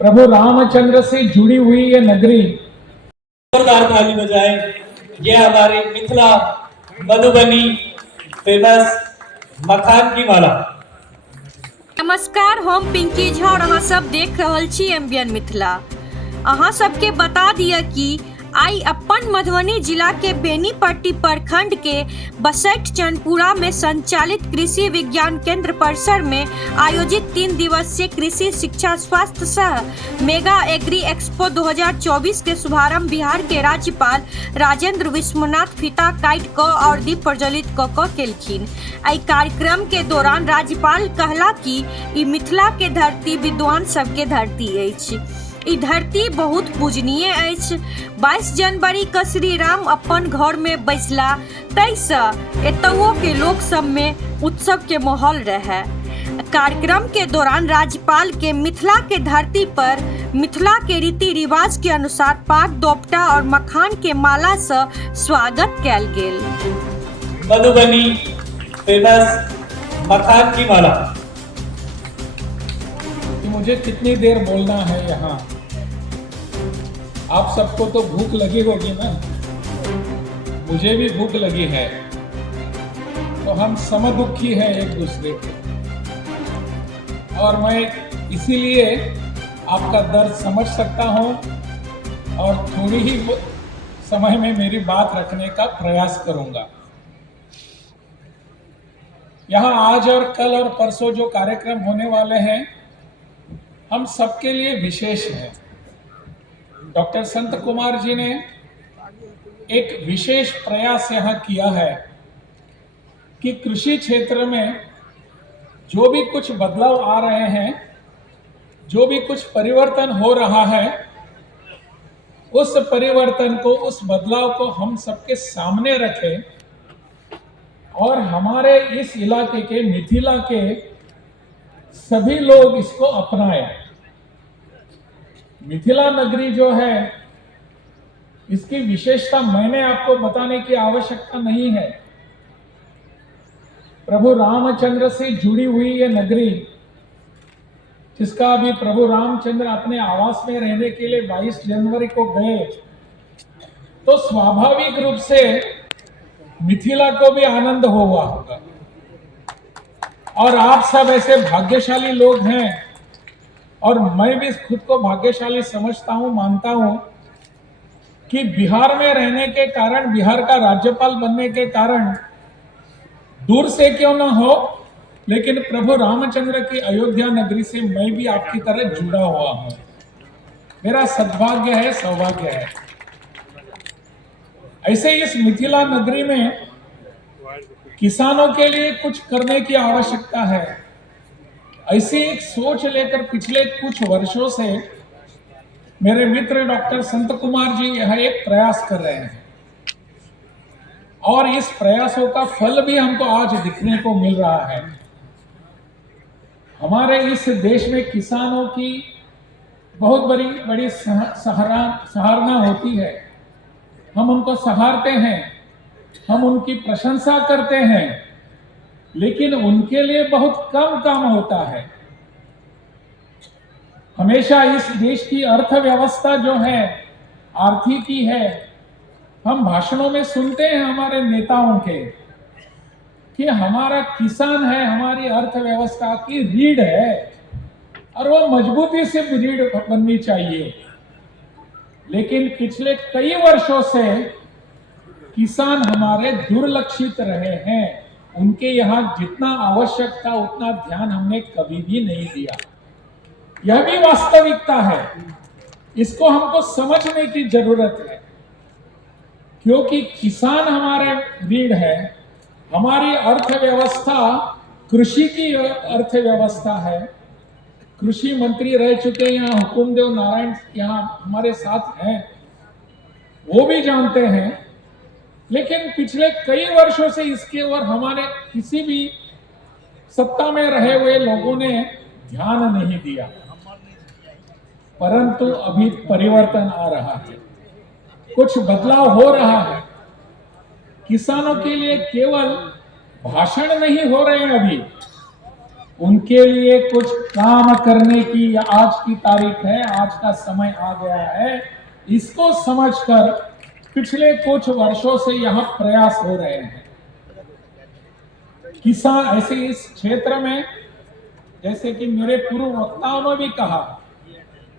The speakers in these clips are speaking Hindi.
प्रभु रामचंद्र से जुड़ी हुई ये नगरी। जोरदार ताली बजाए। ये हमारे मिथिला मधुबनी फेमस मखान की माला। नमस्कार, हम पिंकी झा और अहाँ सब देख रहल छी एमबीएन मिथिला। अहाँ सबके बता दिया कि आई अपन मधुबनी जिला के बेनीपट्टी प्रखंड के बसैठ चंदपुरा में संचालित कृषि विज्ञान केंद्र परिसर में आयोजित 3 दिवसीय कृषि शिक्षा स्वास्थ्य सह मेगा एग्री एक्सपो 2024 के शुभारंभ बिहार के राज्यपाल राजेंद्र विश्वनाथ फीता काटि क और दीप प्रज्वलित क केलखिन। एहि कार्यक्रम के दौरान राज्यपाल कहला कि ई मिथिला के धरती विद्वान सबके धरती अछि। ई धरती बहुत पूजनीय अछि। 22 जनवरी के श्री राम अपन घर में बैसला तैसँ एतवो के लोक सब में उत्सव के माहौल रहे। कार्यक्रम के दौरान राज्यपाल के मिथिला के धरती पर मिथिला के रीति रिवाज के अनुसार पाग दोपटा और मखान के माला से स्वागत कैल गेल। मधुबनी फेमस मखान की माला। मुझे कितनी देर बोलना है यहाँ? आप सबको तो भूख लगी होगी ना, मुझे भी भूख लगी है, तो हम समदुखी हैं एक दूसरे के। और मैं इसीलिए आपका दर्द समझ सकता हूँ और थोड़ी ही समय में मेरी बात रखने का प्रयास करूँगा। यहाँ आज और कल और परसों जो कार्यक्रम होने वाले हैं हम सबके लिए विशेष है। डॉक्टर संत कुमार जी ने एक विशेष प्रयास यहाँ किया है कि कृषि क्षेत्र में जो भी कुछ बदलाव आ रहे हैं, जो भी कुछ परिवर्तन हो रहा है, उस परिवर्तन को, उस बदलाव को हम सबके सामने रखें और हमारे इस इलाके के, मिथिला के सभी लोग इसको अपनाएं। मिथिला नगरी जो है, इसकी विशेषता मैंने आपको बताने की आवश्यकता नहीं है। प्रभु रामचंद्र से जुड़ी हुई ये नगरी, जिसका अभी प्रभु रामचंद्र अपने आवास में रहने के लिए 22 जनवरी को गए, तो स्वाभाविक रूप से मिथिला को भी आनंद हुआ होगा। और आप सब ऐसे भाग्यशाली लोग हैं और मैं भी खुद को भाग्यशाली समझता हूं, मानता हूं कि बिहार में रहने के कारण, बिहार का राज्यपाल बनने के कारण, दूर से क्यों ना हो, लेकिन प्रभु रामचंद्र की अयोध्या नगरी से मैं भी आपकी तरह जुड़ा हुआ हूं। मेरा सद्भाग्य है, सौभाग्य है। ऐसे इस मिथिला नगरी में किसानों के लिए कुछ करने की आवश्यकता है। ऐसी एक सोच लेकर पिछले कुछ वर्षों से मेरे मित्र डॉक्टर संत कुमार जी यह एक प्रयास कर रहे हैं और इस प्रयासों का फल भी हमको आज दिखने को मिल रहा है। हमारे इस देश में किसानों की बहुत बड़ी सराहना होती है। हम उनको सराहते हैं, हम उनकी प्रशंसा करते हैं, लेकिन उनके लिए बहुत कम काम होता है। हमेशा इस देश की अर्थव्यवस्था जो है, आर्थिकी है, हम भाषणों में सुनते हैं हमारे नेताओं के कि हमारा किसान है, हमारी अर्थव्यवस्था की रीढ़ है और वो मजबूती से रीढ़ बननी चाहिए। लेकिन पिछले कई वर्षों से किसान हमारे दुर्लक्षित रहे हैं। उनके यहाँ जितना आवश्यक था उतना ध्यान हमने कभी भी नहीं दिया। यह भी वास्तविकता है, इसको हमको समझने की जरूरत है, क्योंकि किसान हमारे रीढ़ है। हमारी अर्थव्यवस्था कृषि की अर्थव्यवस्था है। कृषि मंत्री रह चुके यहाँ हुकुमदेव नारायण यहाँ हमारे साथ हैं, वो भी जानते हैं। लेकिन पिछले कई वर्षों से इसके ओर हमारे किसी भी सत्ता में रहे हुए लोगों ने ध्यान नहीं दिया। परंतु अभी परिवर्तन आ रहा है, कुछ बदलाव हो रहा है। किसानों के लिए केवल भाषण नहीं हो रहे हैं, अभी उनके लिए कुछ काम करने की आज की तारीख है, आज का समय आ गया है। इसको समझकर पिछले कुछ वर्षों से यहाँ प्रयास हो रहे हैं। किसान ऐसे इस क्षेत्र में, जैसे कि मेरे पूर्व वक्ताओं ने भी कहा,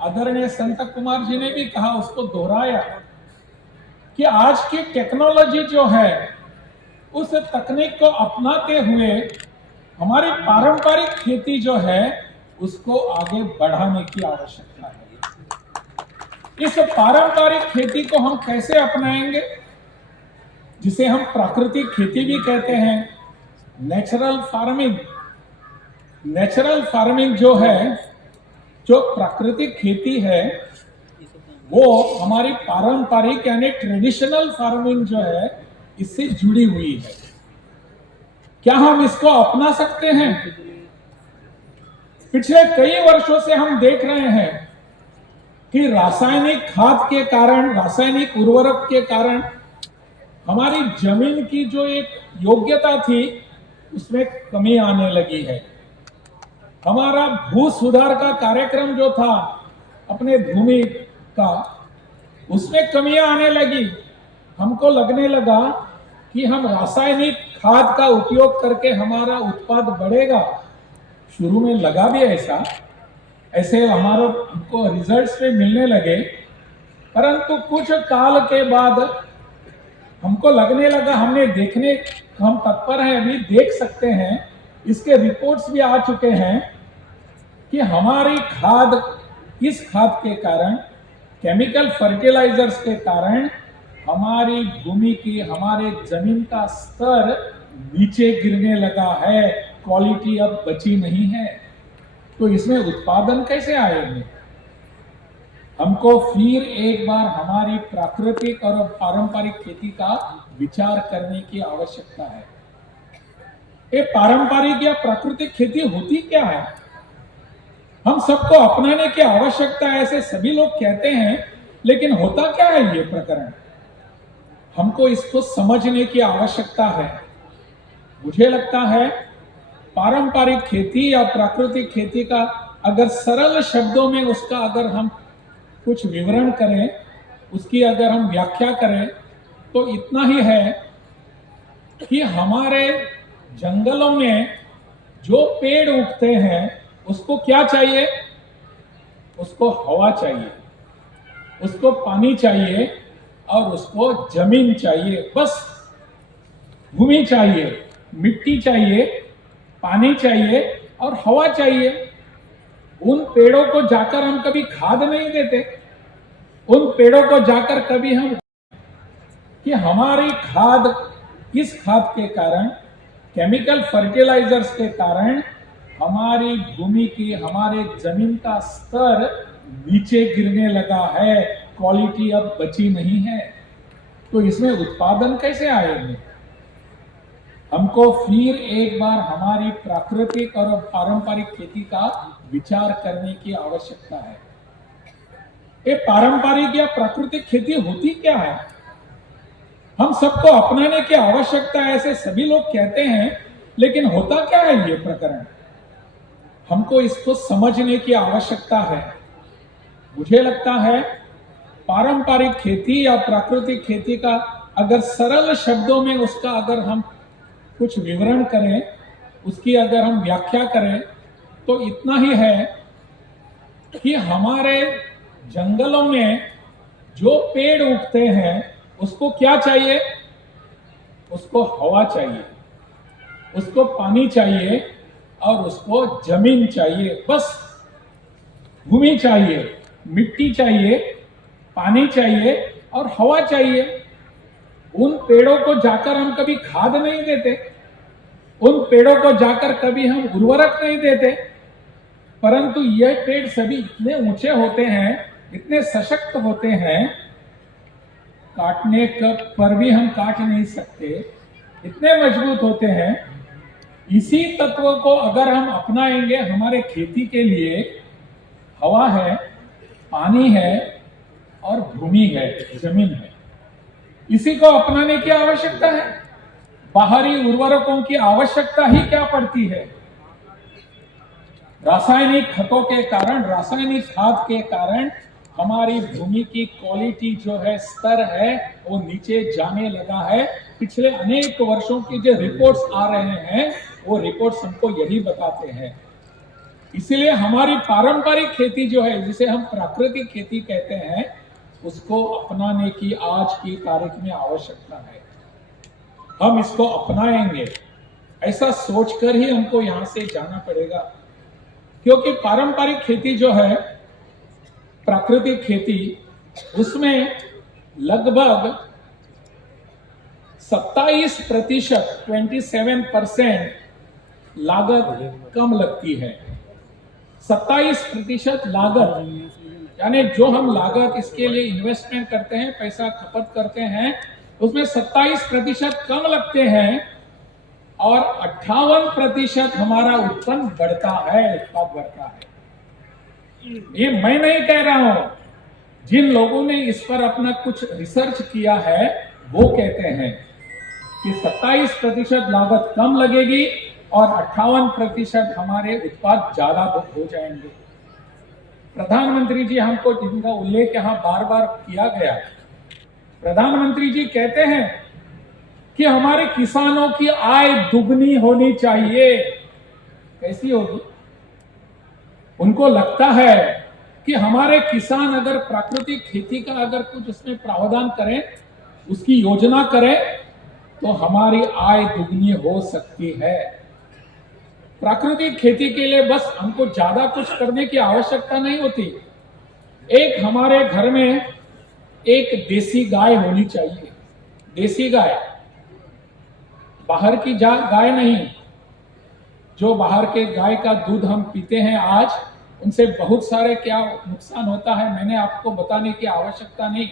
आदरणीय संत कुमार जी ने भी कहा, उसको दोहराया कि आज की टेक्नोलॉजी जो है उस तकनीक को अपनाते हुए हमारी पारंपरिक खेती जो है उसको आगे बढ़ाने की आवश्यकता है। इस पारंपरिक खेती को हम कैसे अपनाएंगे, जिसे हम प्राकृतिक खेती भी कहते हैं, नेचुरल फार्मिंग। नेचुरल फार्मिंग जो है, जो प्राकृतिक खेती है, वो हमारी पारंपरिक यानी ट्रेडिशनल फार्मिंग जो है इससे जुड़ी हुई है। क्या हम इसको अपना सकते हैं? पिछले कई वर्षों से हम देख रहे हैं कि रासायनिक खाद के कारण, रासायनिक उर्वरक के कारण हमारी जमीन की जो एक योग्यता थी उसमें कमी आने लगी है। हमारा भू सुधार का कार्यक्रम जो था अपने भूमि का, उसमें कमियां आने लगी। हमको लगने लगा कि हम रासायनिक खाद का उपयोग करके हमारा उत्पाद बढ़ेगा। शुरू में लगा भी ऐसे हमारे को रिजल्ट्स में मिलने लगे, परंतु कुछ काल के बाद हमको लगने लगा, हम तत्पर हैं, अभी देख सकते हैं, इसके रिपोर्ट्स भी आ चुके हैं कि हमारी खाद, इस खाद के कारण, केमिकल फर्टिलाइजर्स के कारण हमारी भूमि की, हमारे जमीन का स्तर नीचे गिरने लगा है, क्वालिटी अब बची नहीं है। तो इसमें उत्पादन कैसे आएंगे? हमको फिर एक बार हमारी प्राकृतिक और पारंपरिक खेती का विचार करने की आवश्यकता है। ये पारंपरिक या प्राकृतिक खेती होती क्या है? हम सबको अपनाने की आवश्यकता है, ऐसे सभी लोग कहते हैं, लेकिन होता क्या है ये प्रकरण? हमको इसको समझने की आवश्यकता है। मुझे लगता है पारंपरिक खेती या प्राकृतिक खेती का अगर सरल शब्दों में उसका अगर हम कुछ विवरण करें, उसकी अगर हम व्याख्या करें, तो इतना ही है कि हमारे जंगलों में जो पेड़ उगते हैं उसको क्या चाहिए? उसको हवा चाहिए, उसको पानी चाहिए और उसको जमीन चाहिए। बस भूमि चाहिए, मिट्टी चाहिए, पानी चाहिए और हवा चाहिए। उन पेड़ों को जाकर हम कभी खाद नहीं देते, उन पेड़ों को जाकर कभी हम कि हमारी खाद, इस खाद के कारण, केमिकल फर्टिलाइजर्स के कारण हमारी भूमि की, हमारे जमीन का स्तर नीचे गिरने लगा है, क्वालिटी अब बची नहीं है। तो इसमें उत्पादन कैसे आएंगे? हमको फिर एक बार हमारी प्राकृतिक और पारंपरिक खेती का विचार करने की आवश्यकता है। ये पारंपरिक या प्राकृतिक खेती होती क्या है? हम सबको अपनाने की आवश्यकता है, ऐसे सभी लोग कहते हैं, लेकिन होता क्या है ये प्रकरण? हमको इसको समझने की आवश्यकता है। मुझे लगता है पारंपरिक खेती या प्राकृतिक खेती का अगर सरल शब्दों में उसका अगर हम कुछ विवरण करें, उसकी अगर हम व्याख्या करें, तो इतना ही है कि हमारे जंगलों में जो पेड़ उगते हैं उसको क्या चाहिए? उसको हवा चाहिए, उसको पानी चाहिए और उसको जमीन चाहिए। बस भूमि चाहिए, मिट्टी चाहिए, पानी चाहिए और हवा चाहिए। उन पेड़ों को जाकर हम कभी खाद नहीं देते, उन पेड़ों को जाकर कभी हम उर्वरक नहीं देते, परंतु ये पेड़ सभी इतने ऊंचे होते हैं, इतने सशक्त होते हैं, काटने पर भी हम काट नहीं सकते, इतने मजबूत होते हैं। इसी तत्व को अगर हम अपनाएंगे हमारे खेती के लिए, हवा है, पानी है और भूमि है, जमीन है, इसी को अपनाने की आवश्यकता है। बाहरी उर्वरकों की आवश्यकता ही क्या पड़ती है? रासायनिक खतों के कारण, रासायनिक खाद के कारण हमारी भूमि की क्वालिटी जो है, स्तर है, वो नीचे जाने लगा है। पिछले अनेक वर्षों की जो रिपोर्ट्स आ रहे हैं, वो रिपोर्ट्स हमको यही बताते हैं। इसलिए हमारी पारंपरिक खेती जो है, जिसे हम प्राकृतिक खेती कहते हैं, उसको अपनाने की आज की तारीख में आवश्यकता है। हम इसको अपनाएंगे, ऐसा सोचकर ही हमको यहां से जाना पड़ेगा, क्योंकि पारंपरिक खेती जो है, प्राकृतिक खेती, उसमें लगभग 27% 27% लागत कम लगती है। 27% लागत, यानी जो हम लागत इसके लिए इन्वेस्टमेंट करते हैं, पैसा खपत करते हैं, उसमें 27% कम लगते हैं और 58% हमारा उत्पन्न बढ़ता है, उत्पाद बढ़ता है। ये मैं नहीं कह रहा हूं, जिन लोगों ने इस पर अपना कुछ रिसर्च किया है वो कहते हैं कि 27% लागत कम लगेगी और 58% हमारे उत्पाद ज्यादा हो जाएंगे। प्रधानमंत्री जी हमको, जिनका उल्लेख यहां बार बार किया गया, प्रधानमंत्री जी कहते हैं कि हमारे किसानों की आय दुगनी होनी चाहिए। कैसी होगी? उनको लगता है कि हमारे किसान अगर प्राकृतिक खेती का अगर कुछ उसमें प्रावधान करें, उसकी योजना करें, तो हमारी आय दुगनी हो सकती है। प्राकृतिक खेती के लिए बस हमको ज्यादा कुछ करने की आवश्यकता नहीं होती। एक हमारे घर में एक देसी गाय होनी चाहिए। देसी गाय, बाहर की गाय नहीं। जो बाहर के गाय का दूध हम पीते हैं आज, उनसे बहुत सारे क्या नुकसान होता है, मैंने आपको बताने की आवश्यकता नहीं।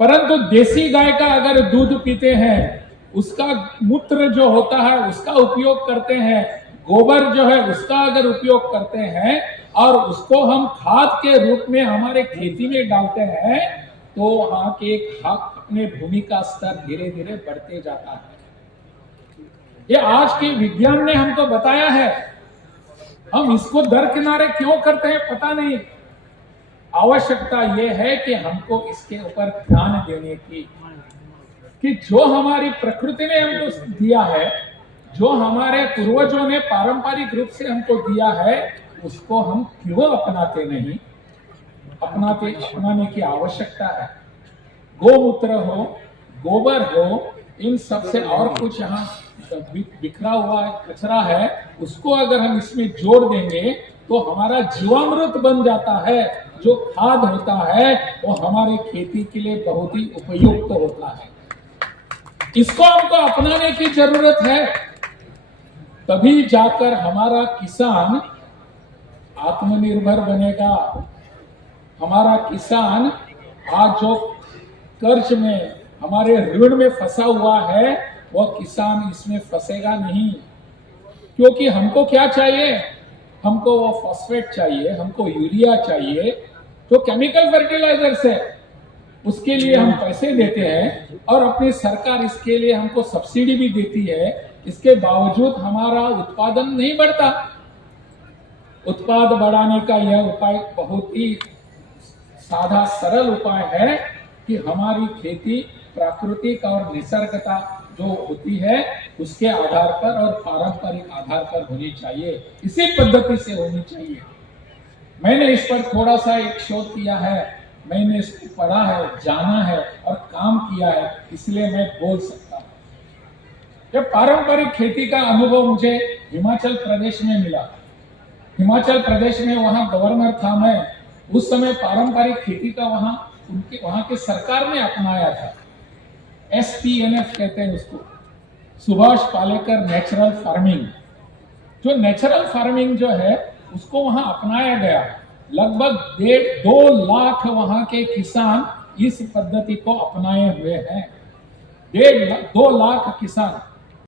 परंतु देसी गाय का अगर दूध पीते हैं, उसका मूत्र जो होता है उसका उपयोग करते हैं, गोबर जो है उसका अगर उपयोग करते हैं और उसको हम खाद के रूप में हमारे खेती में डालते हैं, तो वहां के अपने भूमि का स्तर धीरे धीरे बढ़ते जाता है। ये आज के विज्ञान ने हमको बताया है। हम इसको दरकिनारे क्यों करते हैं पता नहीं। आवश्यकता यह है कि हमको इसके ऊपर ध्यान देने की, कि जो हमारी प्रकृति ने हमको दिया है, जो हमारे पूर्वजों ने पारंपरिक रूप से हमको दिया है, उसको हम क्यों अपनाते नहीं। अपनाने की आवश्यकता है। गोमूत्र हो, गोबर हो, इन सब से और कुछ यहाँ बिखरा हुआ कचरा है, उसको अगर हम इसमें जोड़ देंगे तो हमारा जीवामृत बन जाता है। जो खाद होता है वो हमारे खेती के लिए बहुत ही उपयुक्त होता है। इसको हमको अपनाने की जरूरत है, तभी जाकर हमारा किसान आत्मनिर्भर बनेगा। हमारा किसान आज जो कर्ज में, हमारे ऋण में फंसा हुआ है, वह किसान इसमें फंसेगा नहीं। क्योंकि हमको क्या चाहिए? हमको वो फॉस्फेट चाहिए, हमको यूरिया चाहिए, जो केमिकल फर्टिलाइजर्स है, उसके लिए हम पैसे देते हैं और अपनी सरकार इसके लिए हमको सब्सिडी भी देती है। इसके बावजूद हमारा उत्पादन नहीं बढ़ता। उत्पाद बढ़ाने का यह उपाय बहुत ही साधा सरल उपाय है कि हमारी खेती प्राकृतिक और निसर्गता जो होती है उसके आधार पर और पारंपरिक आधार पर होनी चाहिए। इसी पद्धति से होनी चाहिए। मैंने इस पर थोड़ा सा एक शोध किया है, मैंने इसको पढ़ा है, जाना है और काम किया है, इसलिए मैं बोल सकता हूँ। जब पारंपरिक खेती का अनुभव मुझे हिमाचल प्रदेश में मिला, हिमाचल प्रदेश में वहां गवर्नर था मैं, उस समय पारंपरिक खेती का वहां के सरकार ने अपनाया था। SPNF कहते हैं उसको, सुभाष पालेकर नेचुरल फार्मिंग। जो नेचुरल फार्मिंग जो है उसको वहां अपनाया गया। लगभग 2 लाख वहां के किसान इस पद्धति को अपनाए हुए हैं। 2 लाख किसान।